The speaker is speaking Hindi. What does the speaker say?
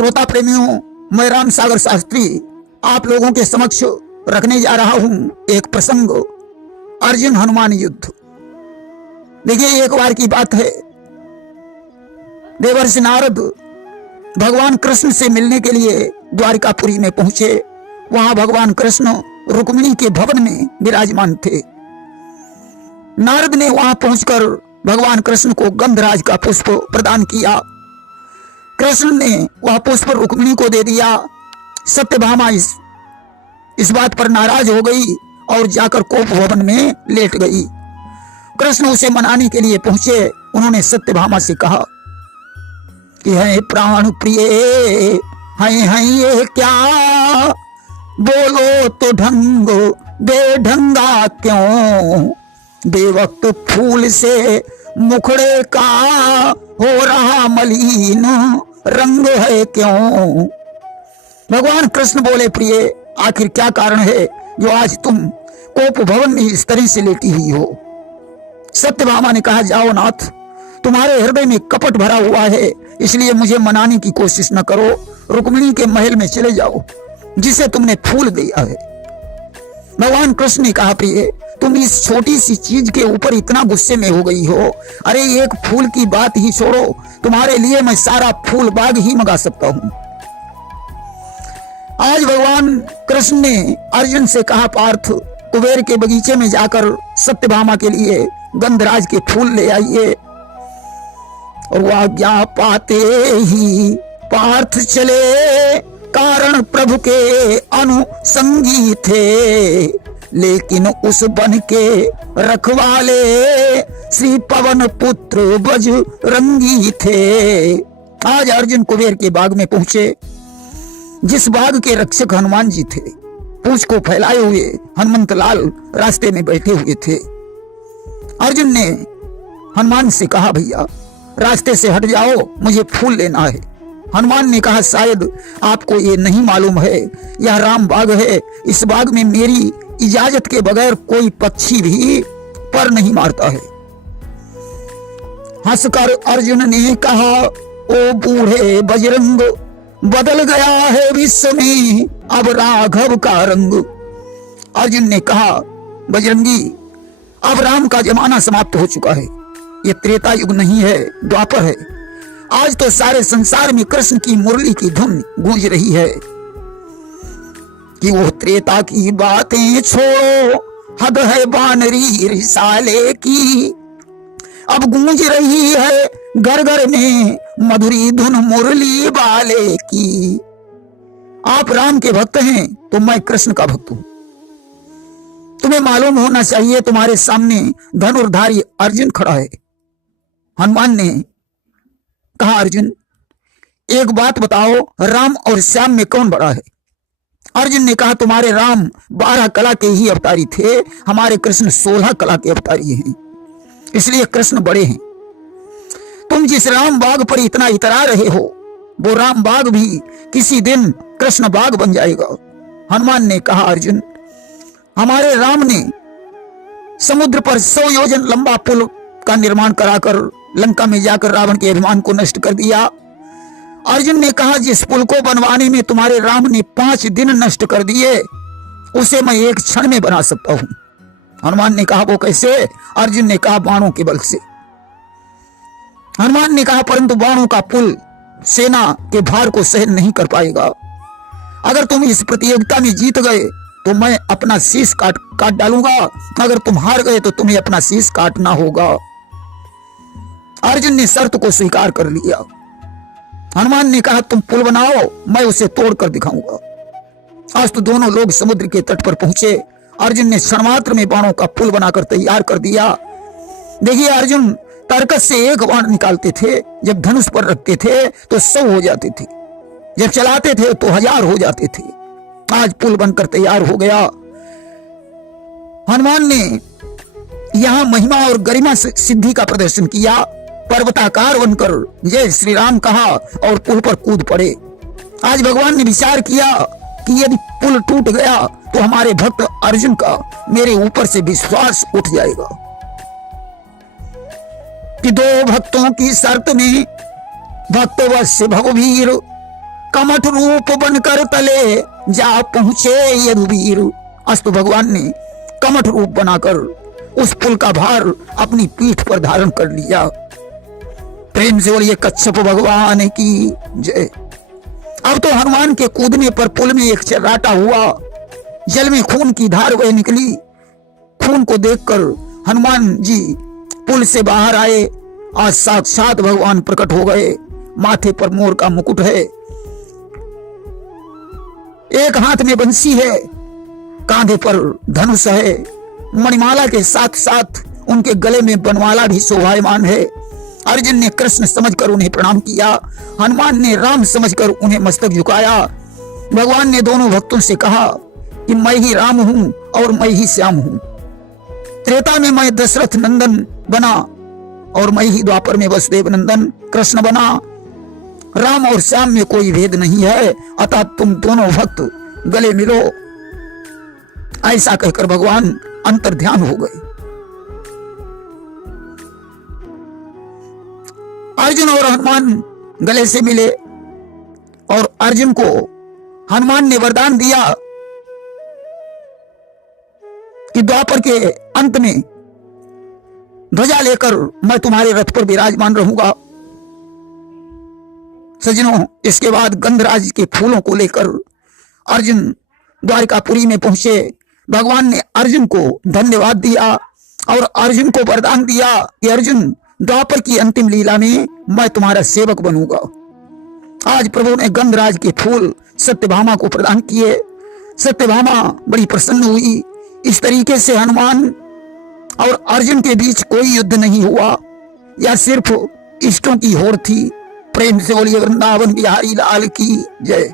श्रोता प्रेमियों, मैं राम सागर शास्त्री आप लोगों के समक्ष रखने जा रहा हूं एक प्रसंग, अर्जुन हनुमान युद्ध। देखिए, एक बार की बात है, देवर्षि नारद भगवान कृष्ण से मिलने के लिए द्वारिकापुरी में पहुंचे। वहां भगवान कृष्ण रुक्मिणी के भवन में विराजमान थे। नारद ने वहां पहुंचकर भगवान कृष्ण को गंधराज का पुष्प प्रदान किया। कृष्ण ने वह पुष्प रुक्मिणी को दे दिया। सत्यभामा इस बात पर नाराज हो गई और जाकर कोप भवन में लेट गई। कृष्ण उसे मनाने के लिए पहुंचे। उन्होंने सत्यभामा से कहा कि है प्राण प्रिय, है ये क्या, बोलो तो ढंग बेढंगा क्यों, बेवक्त फूल से मुखड़े का हो रहा मलिन रंग है क्यों। भगवान कृष्ण बोले, प्रिय, आखिर क्या कारण है जो आज तुम कोप भवन में इस तरह से लेटी हुई हो। सत्यभामा ने कहा, जाओ नाथ, तुम्हारे हृदय में कपट भरा हुआ है, इसलिए मुझे मनाने की कोशिश न करो। रुक्मिणी के महल में चले जाओ जिसे तुमने फूल दिया है। भगवान कृष्ण ने कहा, प्रिय, तुम इस छोटी सी चीज के ऊपर इतना गुस्से में हो गई हो। अरे एक फूल की बात ही छोड़ो, तुम्हारे लिए मैं सारा फूल बाग ही मंगा सकता हूं। आज भगवान कृष्ण ने अर्जुन से कहा, पार्थ, कुबेर के बगीचे में जाकर सत्यभामा के लिए गंधराज के फूल ले आइए। और वह आज्ञा पाते ही पार्थ चले, कारण प्रभु के अनुसंगी थे, लेकिन उस बन के रखवाले श्री पवन पुत्र बजरंगी थे। आज अर्जुन कुबेर के बाग में पहुंचे, जिस बाग के रक्षक हनुमान जी थे। पूंछ को फैलाए हुए हनुमंत लाल रास्ते में बैठे हुए थे। अर्जुन ने हनुमान से कहा, भैया रास्ते से हट जाओ, मुझे फूल लेना है। हनुमान ने कहा, शायद आपको ये नहीं मालूम है, यह राम बाग है। इस बाग में मेरी इजाजत के बगैर कोई पक्षी भी पर नहीं मारता है। हंसकर अर्जुन ने कहा, ओ बूढ़े बजरंग, बदल गया है विश्व में अब राघव का रंग। अर्जुन ने कहा, बजरंगी, अब राम का जमाना समाप्त हो चुका है। ये त्रेता युग नहीं है, द्वापर है। आज तो सारे संसार में कृष्ण की मुरली की धुन गूंज रही है कि वो त्रेता की बातें छोड़ो, हद है बानरी रिसाले की, अब गूंज रही है घर घर में मधुरी धुन मुरली वाले की। आप राम के भक्त हैं तो मैं कृष्ण का भक्त हूं। तुम्हें मालूम होना चाहिए, तुम्हारे सामने धनुर्धारी अर्जुन खड़ा है। हनुमान ने कहा, अर्जुन, एक बात बताओ, राम और श्याम में कौन बड़ा है। अर्जुन ने कहा, तुम्हारे राम 12 कला के ही अवतारी थे, हमारे कृष्ण 16 कला के अवतारी हैं, इसलिए कृष्ण बड़े हैं। तुम जिस राम बाग पर इतना इतरा रहे हो, वो राम बाग भी किसी दिन कृष्ण बाग बन जाएगा। हनुमान ने कहा, अर्जुन, हमारे राम ने समुद्र पर 100 योजन लंबा पुल का निर्माण कराकर लंका में जाकर रावण के अभिमान को नष्ट कर दिया। अर्जुन ने कहा, जिस पुल को बनवाने में तुम्हारे राम ने 5 दिन नष्ट कर दिए, उसे मैं एक क्षण में बना सकता हूं। हनुमान ने कहा, वो कैसे। अर्जुन ने कहा, बाणों के बल से। हनुमान ने कहा, परंतु बाणों का पुल सेना के भार को सहन नहीं कर पाएगा। अगर तुम इस प्रतियोगिता में जीत गए तो मैं अपना शीश काट डालूंगा, अगर तुम हार गए तो तुम्हें अपना शीश काटना होगा। अर्जुन ने शर्त को स्वीकार कर लिया। हनुमान ने कहा, तुम पुल बनाओ, मैं उसे तोड़कर दिखाऊंगा। आज तो दोनों लोग समुद्र के तट पर पहुंचे। अर्जुन ने क्षण मात्र में बाणों का पुल बनाकर तैयार कर दिया। देखिए, अर्जुन तरकस से एक बाण निकालते थे, जब धनुष पर रखते थे तो 100 हो जाते थे, जब चलाते थे तो 1000 हो जाते थे। आज पुल बनकर तैयार हो गया। हनुमान ने यहां महिमा और गरिमा सिद्धि का प्रदर्शन किया। पर्वताकार बनकर जय श्री राम कहा और पुल पर कूद पड़े। आज भगवान ने विचार किया कि यदि पुल टूट गया तो हमारे भक्त अर्जुन का मेरे ऊपर से विश्वास उठ जाएगा कि 2 भक्तों की शर्त में भक्तवश्य भववीर कमठ रूप बनकर तले जा पहुंचे यदुवीर। अस्तु भगवान ने कमठ रूप बनाकर उस पुल का भार अपनी पीठ पर धारण कर लिया। प्रेम से बोलिए कच्छप भगवान की जय। अब तो हनुमान के कूदने पर पुल में एक चर्राटा हुआ, जल में खून की धार बह निकली। खून को देखकर हनुमान जी पुल से बाहर आए। आज साक्षात भगवान प्रकट हो गए। माथे पर मोर का मुकुट है, एक हाथ में बंसी है, कांधे पर धनुष है, मणिमाला के साथ साथ उनके गले में बनमाला भी शोभायमान है। अर्जुन ने कृष्ण समझकर उन्हें प्रणाम किया, हनुमान ने राम समझकर उन्हें मस्तक झुकाया। भगवान ने दोनों भक्तों से कहा कि मैं ही राम हूं और मैं ही श्याम हूं। त्रेता में मैं दशरथ नंदन बना और मैं ही द्वापर में वसुदेव नंदन कृष्ण बना। राम और श्याम में कोई भेद नहीं है, अतः तुम दोनों भक्त गले मिलो। ऐसा कहकर भगवान अंतर्ध्यान हो गए। अर्जुन और हनुमान गले से मिले और अर्जुन को हनुमान ने वरदान दिया कि द्वापर के अंत में ध्वजा लेकर मैं तुम्हारे रथ पर विराजमान रहूंगा। सज्जनों, इसके बाद गंधराज के फूलों को लेकर अर्जुन द्वारिकापुरी में पहुंचे। भगवान ने अर्जुन को धन्यवाद दिया और अर्जुन को वरदान दिया कि अर्जुन, द्वापर की अंतिम लीला में मैं तुम्हारा सेवक बनूंगा। आज प्रभु ने गंधराज के फूल सत्यभामा को प्रदान किए। सत्यभामा बड़ी प्रसन्न हुई। इस तरीके से हनुमान और अर्जुन के बीच कोई युद्ध नहीं हुआ, यह सिर्फ इष्टों की होड़ थी। प्रेम से बोलिए वृंदावन बिहारी लाल की जय।